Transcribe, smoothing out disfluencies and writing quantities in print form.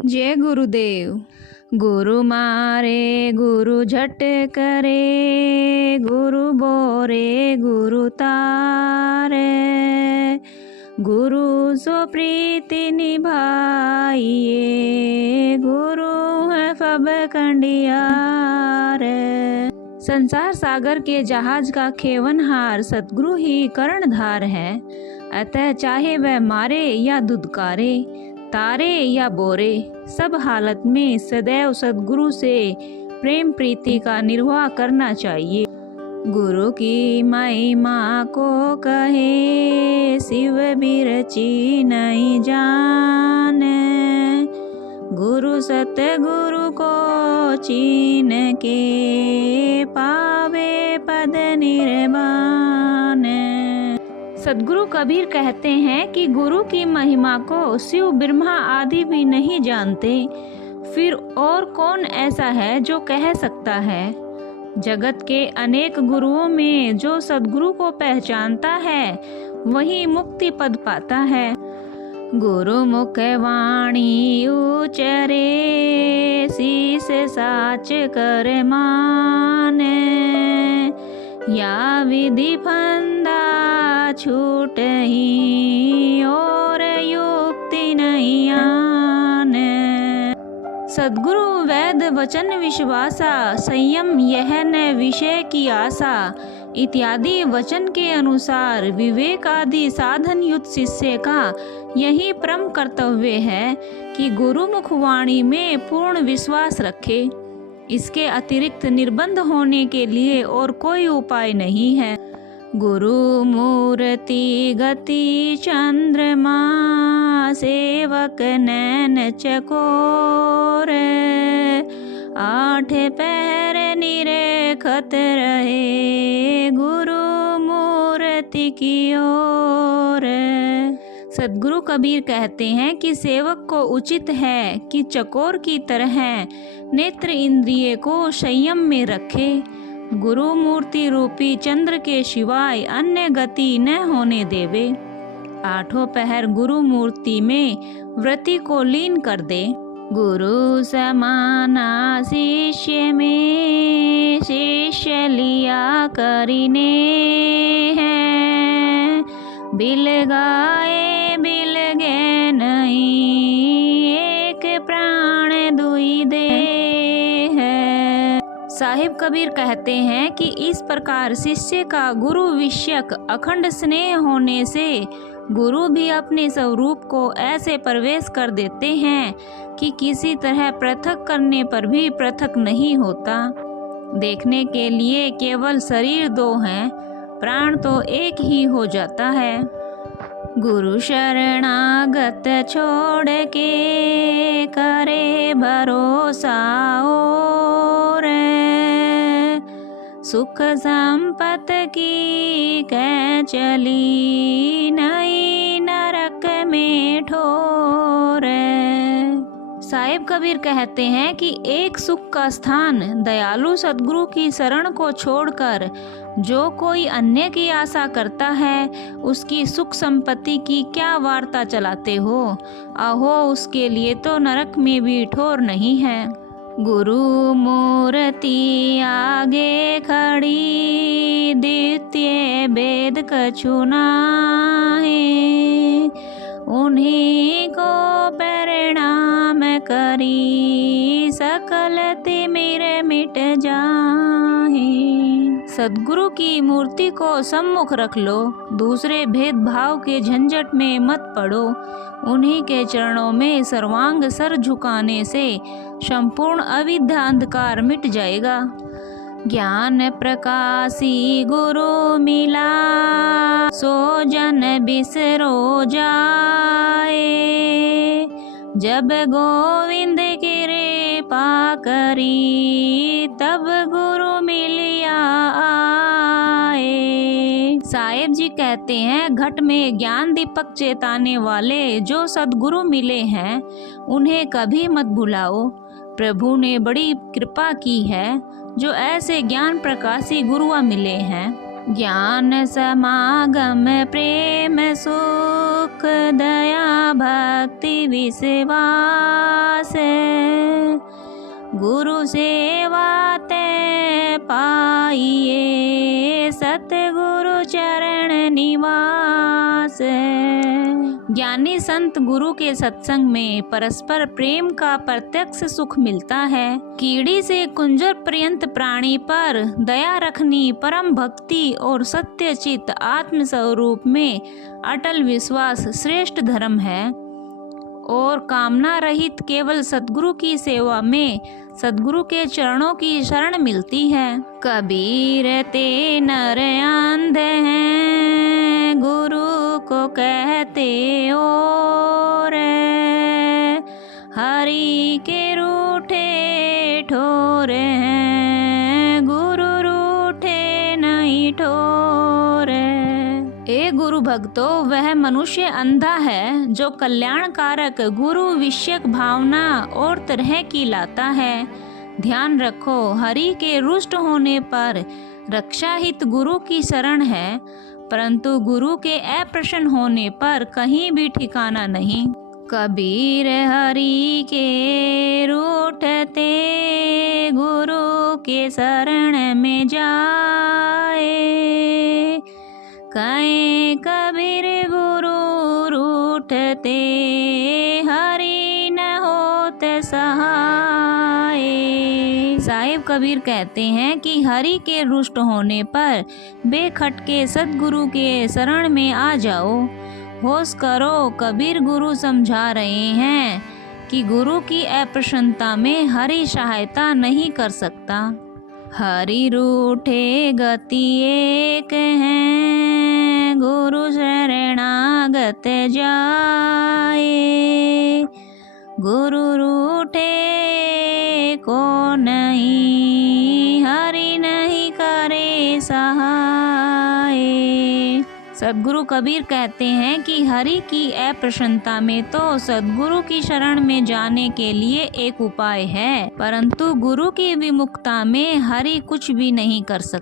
जय गुरुदेव। गुरु मारे गुरु झट करे, गुरु बोरे गुरु तारे, गुरु सो प्रीति निभाइए, गुरु है फब कंडियार। संसार सागर के जहाज का खेवनहार सतगुरु ही कर्णधार है। अतः चाहे वह मारे या दुदकारे, तारे या बोरे, सब हालत में सदैव सद्गुरु से प्रेम प्रीति का निर्वाह करना चाहिए। गुरु की महिमा को कहे, शिव भी रची नहीं जाने, गुरु सतगुरु को चीन के पावे पद निर्वाण। सद्गुरु कबीर कहते हैं कि गुरु की महिमा को शिव ब्रह्मा आदि भी नहीं जानते, फिर और कौन ऐसा है जो कह सकता है। जगत के अनेक गुरुओं में जो सद्गुरु को पहचानता है वही मुक्ति पद पाता है। गुरु मुख वाणी उचरे, शीस साच कर माने, या विधि फंदा छूट ही और युक्ति नहीं आने। सद्गुरु वेद वचन विश्वासा, संयम यह न विषय की आशा, इत्यादि वचन के अनुसार विवेक आदि साधन युक्त शिष्य का यही परम कर्तव्य है कि गुरुमुख वाणी में पूर्ण विश्वास रखे। इसके अतिरिक्त निर्बंध होने के लिए और कोई उपाय नहीं है। गुरु मूर्ति गति चंद्रमा, सेवक नैन चकोर, आठ पैर निरेखत रहे, गुरु मूर्ति की ओर। सद्गुरु कबीर कहते हैं कि सेवक को उचित है कि चकोर की तरह नेत्र इंद्रिय को संयम में रखे, गुरु मूर्ति रूपी चंद्र के शिवाय अन्य गति न होने देवे, आठों पहर गुरु मूर्ति में व्रति को लीन कर दे। गुरु समाना शिष्य में, शिष्य लिया करीने हैं, बिल गाए बिल गे नहीं, एक प्राण दुई दे है। साहिब कबीर कहते हैं कि इस प्रकार शिष्य का गुरु विषयक अखंड स्नेह होने से गुरु भी अपने स्वरूप को ऐसे प्रवेश कर देते हैं कि किसी तरह पृथक करने पर भी पृथक नहीं होता। देखने के लिए केवल शरीर दो हैं, प्राण तो एक ही हो जाता है। गुरु शरणागत छोड़ के करे भरोसा और, सुख संपत की कह चली नहीं नरक में ठोर। साहिब कबीर कहते हैं कि एक सुख का स्थान दयालु सद्गुरु की शरण को छोड़कर जो कोई अन्य की आशा करता है उसकी सुख संपत्ति की क्या वार्ता चलाते हो। अहो, उसके लिए तो नरक में भी ठोर नहीं है। गुरु मूर्ति आगे खड़ी, द्वितीय भेद कछु नाहि, उन्हीं को परिणाम करी, सकल तिमिर मिट जाहि। सद्गुरु की मूर्ति को सम्मुख रख लो, दूसरे भेदभाव के झंझट में मत पड़ो। उन्हीं के चरणों में सर्वांग सर झुकाने से संपूर्ण अविद्या अंधकार मिट जाएगा। ज्ञान प्रकाशी गुरु मिला, सो जन बिसरो जाए, जब गोविंद कृपा करी, तब गुरु मिलिया आए। साहिब जी कहते हैं, घट में ज्ञान दीपक चेताने वाले जो सद्गुरु मिले हैं उन्हें कभी मत भुलाओ। प्रभु ने बड़ी कृपा की है जो ऐसे ज्ञान प्रकाशी गुरुआ मिले हैं। ज्ञान समागम प्रेम सुख दया भक्ति विश्वास, गुरु सेवा ते पाइए, सतगुरु चरण निवास। ज्ञानी संत गुरु के सत्संग में परस्पर प्रेम का प्रत्यक्ष सुख मिलता है। कीड़ी से कुंजर पर्यंत प्राणी पर दया रखनी परम भक्ति और सत्यचित आत्म स्वरूप में अटल विश्वास श्रेष्ठ धर्म है। और कामना रहित केवल सद्गुरु की सेवा में सद्गुरु के चरणों की शरण मिलती है। कबीर ते नर अंधे हैं, गुरु को कहते और हरि के रूठे ठोर हैं, गुरु रूठे नहीं ठोर। ए गुरु भक्तो, वह मनुष्य अंधा है जो कल्याणकारक गुरु विषयक भावना और तरह की लाता है। ध्यान रखो, हरि के रुष्ट होने पर रक्षा हित गुरु की शरण है, परंतु गुरु के अप्रसन्न होने पर कहीं भी ठिकाना नहीं। कबीर हरि के रूठते गुरु के शरण में जाए, कहे कबीर गुरु रूठते हरि न होते सहाय। साहिब कबीर कहते हैं कि हरि के रुष्ट होने पर बेखटके सद्गुरु के शरण में आ जाओ। होश करो, कबीर गुरु समझा रहे हैं कि गुरु की अप्रसन्नता में हरि सहायता नहीं कर सकता। हरि रूठे गति एक है, गुरु शरणागत जाए, गुरु रूठे को नहीं, हरि नहीं करे सहाय। सद्गुरु कबीर कहते हैं कि हरि की अप्रसन्नता में तो सद्गुरु की शरण में जाने के लिए एक उपाय है, परंतु गुरु की विमुखता में हरि कुछ भी नहीं कर सकता।